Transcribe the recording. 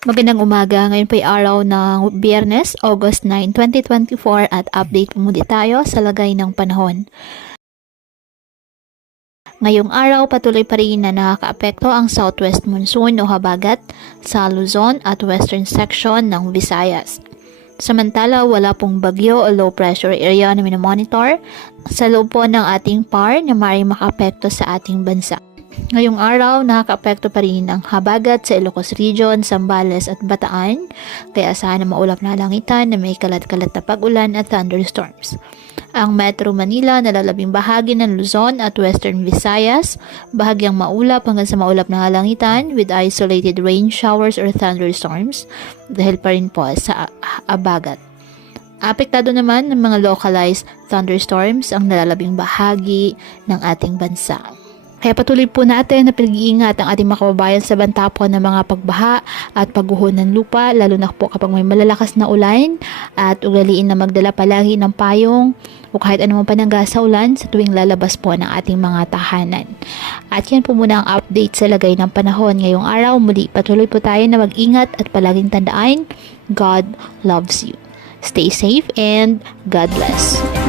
Magandang umaga. Ngayon po ay araw ng Biyernes, August 9, 2024 at update po muli tayo sa lagay ng panahon. Ngayong araw, patuloy pa rin na nakakaapekto ang southwest monsoon o habagat sa Luzon at western section ng Visayas. Samantala, wala pong bagyo o low pressure area na minomonitor sa loob po ng ating PAR na maaaring makaapekto sa ating bansa. Ngayong araw, nakakaapekto pa rin ang habagat sa Ilocos Region, Zambales at Bataan, kaya asahan na maulap na langitan na may kalat-kalat na pag-ulan at thunderstorms. Ang Metro Manila, nalalabing bahagi ng Luzon at Western Visayas, bahagyang maulap hanggang sa maulap na langitan with isolated rain showers or thunderstorms dahil pa rin po sa habagat. Apektado naman ng mga localized thunderstorms ang nalalabing bahagi ng ating bansa. Kaya patuloy po natin na pinag-iingat ang ating mga kababayan sa banta po ng mga pagbaha at pagguho ng lupa, lalo na po kapag may malalakas na ulan, at ugaliin na magdala palagi ng payong o kahit anumang panangga sa ulan sa tuwing lalabas po ng ating mga tahanan. At yan po muna ang update sa lagay ng panahon ngayong araw. Muli patuloy po tayo na mag-ingat at palaging tandaan, God loves you. Stay safe and God bless.